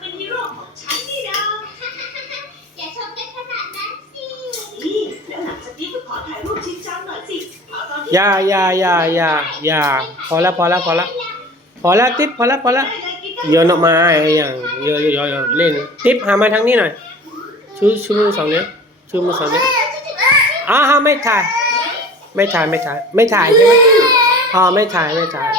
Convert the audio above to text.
เป็นฮีโร่ของฉันนี่นะ อย่าชมกันขนาดนั้นสิ นี่แล้วหลังจากนี้ก็ขอถ่ายรูปชินจังหน่อยสิเอาตอนที่ อย่าพอแล้วติ๊บพอแล้ว ได้เลยกินได้ โยนออกมาอย่างโยเล่นติ๊บหามาทางนี้หน่อยชูมือสองนิ้วชูมือสองนิ้วไม่ถ่ายใช่ไหมไม่ถ่าย